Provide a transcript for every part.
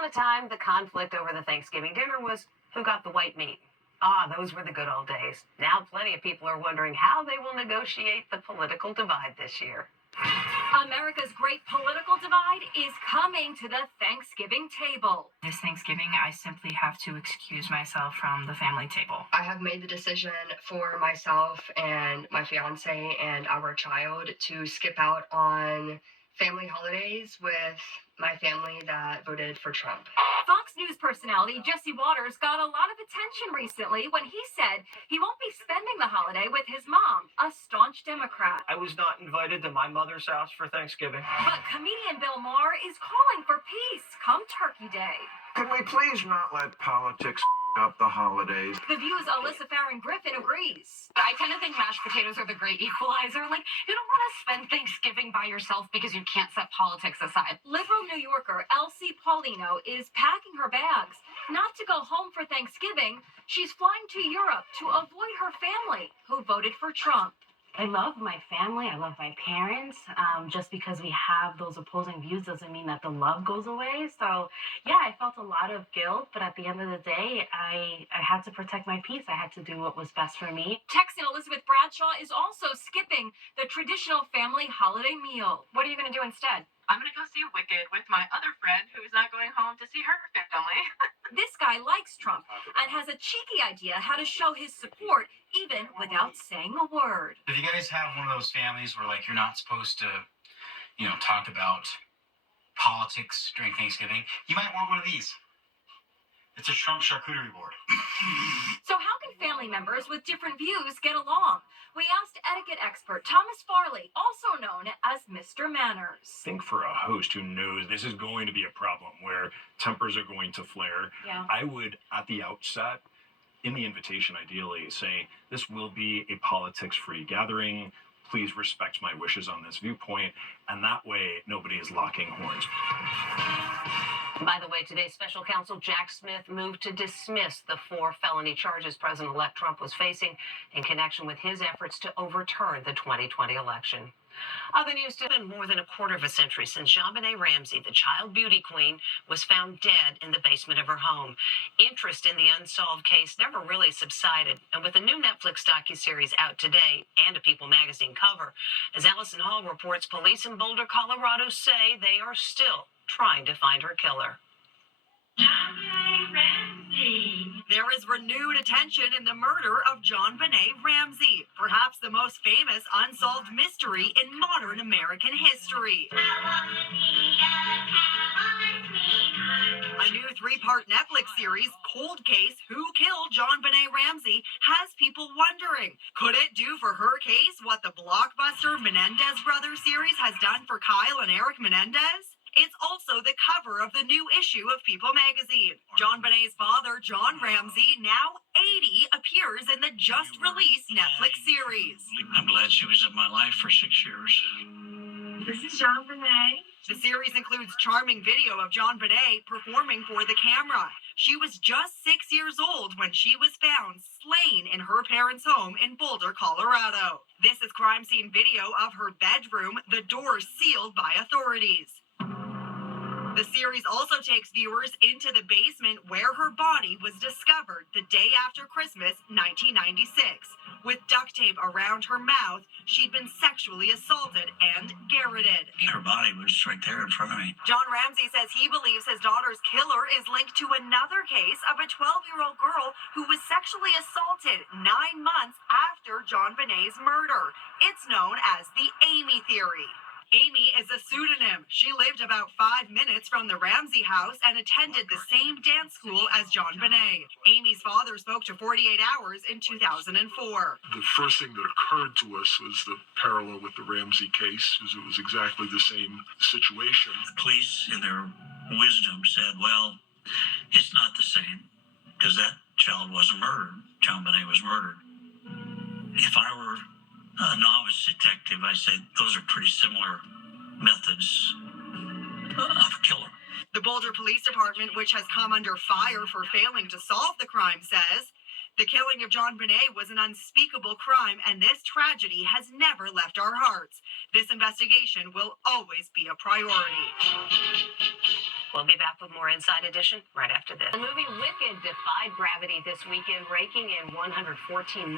upon a time, the conflict over the Thanksgiving dinner was who got the white meat. Ah, those were the good old days. Now plenty of people are wondering how they will negotiate the political divide this year. America's great political divide is coming to the Thanksgiving table. This Thanksgiving, I simply have to excuse myself from the family table. I have made the decision for myself and my fiance and our child to skip out on family holidays with my family that voted for Trump. Fox News personality Jesse Waters got a lot of attention recently when he said he won't be spending the holiday with his mom, a staunch Democrat. I was not invited to my mother's house for Thanksgiving. But comedian Bill Maher is calling for peace come Turkey Day. Can we please not let politics up the holidays? The View's Alyssa Farron Griffin agrees. I tend to think mashed potatoes are the great equalizer. Like, you don't want to spend Thanksgiving by yourself because you can't set politics aside. Liberal New Yorker Elsie Paulino is packing her bags. Not to go home for Thanksgiving, she's flying to Europe to avoid her family, who voted for Trump. I love my family. I love my parents. Just because we have those opposing views doesn't mean that the love goes away. So, yeah, I felt a lot of guilt. But at the end of the day, I had to protect my peace. I had to do what was best for me. Texan Elizabeth Bradshaw is also skipping the traditional family holiday meal. What are you going to do instead? I'm going to go see Wicked with my other friend who's not going home to see her family. This guy likes Trump and has a cheeky idea how to show his support even without saying a word. If you guys have one of those families where, like, you're not supposed to, talk about politics during Thanksgiving, you might want one of these. It's a Trump charcuterie board. So how can family members with different views get along? We asked etiquette expert Thomas Farley, also known as Mr. Manners. I think for a host who knows this is going to be a problem where tempers are going to flare, I would, at the outset, in the invitation ideally, say, this will be a politics-free gathering. Please respect my wishes on this viewpoint. And that way, nobody is locking horns. By the way, today's special counsel Jack Smith moved to dismiss the 4 felony charges President-elect Trump was facing in connection with his efforts to overturn the 2020 election. Other news, it's been more than a quarter of a century since JonBenét Ramsey, the child beauty queen, was found dead in the basement of her home. Interest in the unsolved case never really subsided, and with a new Netflix docuseries out today and a People magazine cover, as Allison Hall reports, police in Boulder, Colorado say they are still trying to find her killer. JonBenét Ramsey. There is renewed attention in the murder of JonBenét Ramsey, perhaps the most famous unsolved mystery in modern American history. A new 3-part Netflix series, Cold Case: Who Killed JonBenét Ramsey, has people wondering, could it do for her case what the blockbuster Menendez Brothers series has done for Kyle and Eric Menendez? It's also the cover of the new issue of People magazine. JonBenét's father, John Ramsey, now 80, appears in the just-released Netflix series. I'm glad she was in my life for 6 years. This is JonBenét. The series includes charming video of JonBenét performing for the camera. She was just 6 years old when she was found slain in her parents' home in Boulder, Colorado. This is crime scene video of her bedroom, the doors sealed by authorities. The series also takes viewers into the basement where her body was discovered the day after Christmas, 1996. With duct tape around her mouth, she'd been sexually assaulted and garroted. Her body was right there in front of me. John Ramsey says he believes his daughter's killer is linked to another case of a 12-year-old girl who was sexually assaulted 9 months after JonBenét's murder. It's known as the Amy theory. Amy is a pseudonym. She lived about 5 minutes from the Ramsey house and attended the same dance school as JonBenét. Amy's father spoke to 48 Hours in 2004. The first thing that occurred to us was the parallel with the Ramsey case, because it was exactly the same situation. The police, in their wisdom, said, well, it's not the same, because that child wasn't murdered. JonBenét was murdered. If I were a novice detective, I said those are pretty similar methods of a killer. The Boulder Police Department, which has come under fire for failing to solve the crime, says the killing of JonBenét was an unspeakable crime, and this tragedy has never left our hearts. This investigation will always be a priority. We'll be back with more Inside Edition right after this. The movie Wicked defied gravity this weekend, raking in $114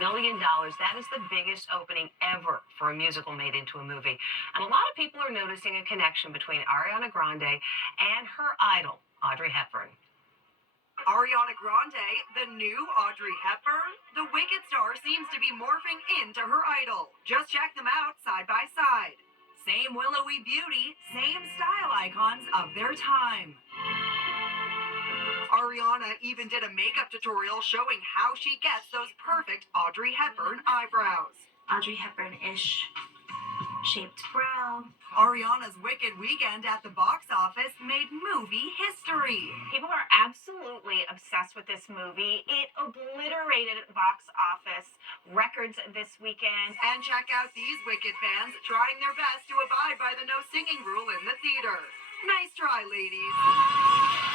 million. That is the biggest opening ever for a musical made into a movie. And a lot of people are noticing a connection between Ariana Grande and her idol, Audrey Hepburn. Ariana Grande, the new Audrey Hepburn? The Wicked star seems to be morphing into her idol. Just check them out side by side. Same willowy beauty, same style icons of their time. Ariana even did a makeup tutorial showing how she gets those perfect Audrey Hepburn eyebrows. Audrey Hepburn-ish shaped brow. Ariana's Wicked weekend at the box office made movie history. People are absolutely obsessed with this movie. It obliterated box office records this weekend. And check out these Wicked fans trying their best to abide by the no singing rule in the theater. Nice try, ladies.